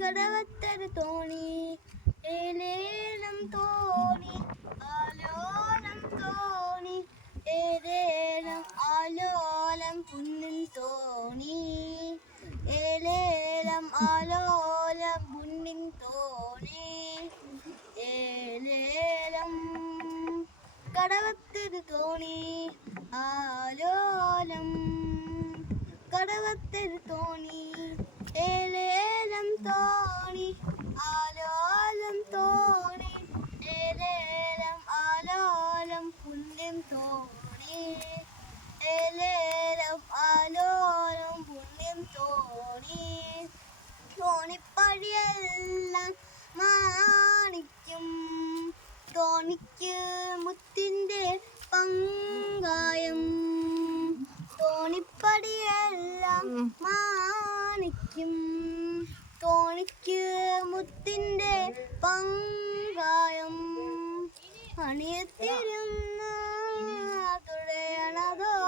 കടവത്തര തോണി ഏലേലം തോണി ആലോലം തോണി ഏലേലം ആലോലം പുന്നിൻ തോണി ഏലേലം ആലോലം പുന്നിൻ തോണി ഏലേലം കടവത്തര തോണി ആലോലം കടവത്തര തോണി ഏലേലം തോണി ആലോലം തോണി ഏലേലം ആലോലം പുണ്യം തോണി ഏലേലം ആലോലം പുണ്യം തോണി തോണിപ്പടിയെല്ലാം മാണിക്കും തോണിക്ക് മുത്തിന്റെ പങ്കായം. തോണിപ്പടിയെല്ലാം മാണിക്കും. തോണിക്ക് മുത്തിന്റെ പങ്കായം. അണിയത്തിരുന്ന തുഴയണതോ?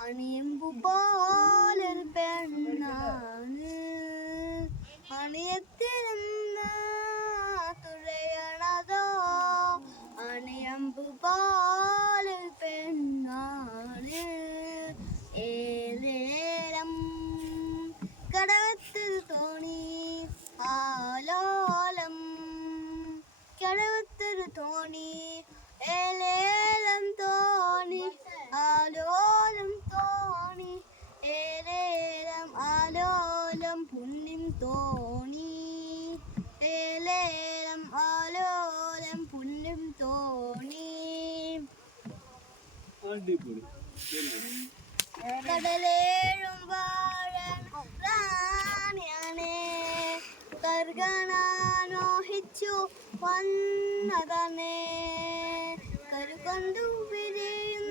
അണിയമ്പു പോലൊരു പെണ്ണാണ്. അണിയത്തിരുന്ന തോണി ഏലേലം ആലോലം പുല്ലും തോണി. കടലേഴും വാഴൻ റാണിയാണേ. കർഗണാനോഹിച്ചു വന്നതനേ കരുകൊണ്ടു വിരിയുന്ന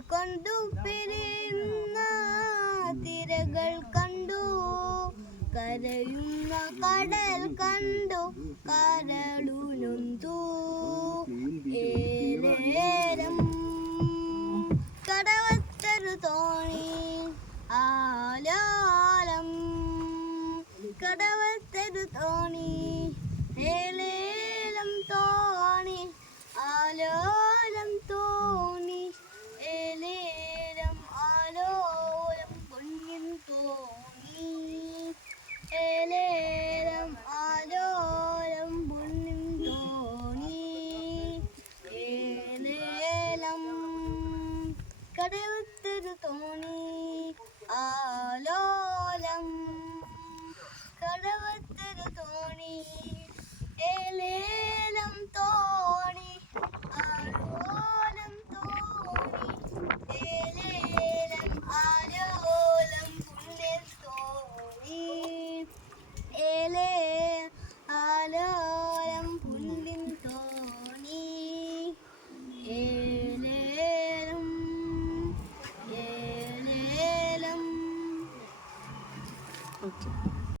കരുകൊണ്ടു പിരിയുന്ന തിരകൾ കണ്ടു. കരയുന്ന കടൽ കണ്ടു. കരളുനൊന്തു കടവത്തൊരു തോണി ആലോലം കടവത്തൊരു തോണി ഏലേലം തോണി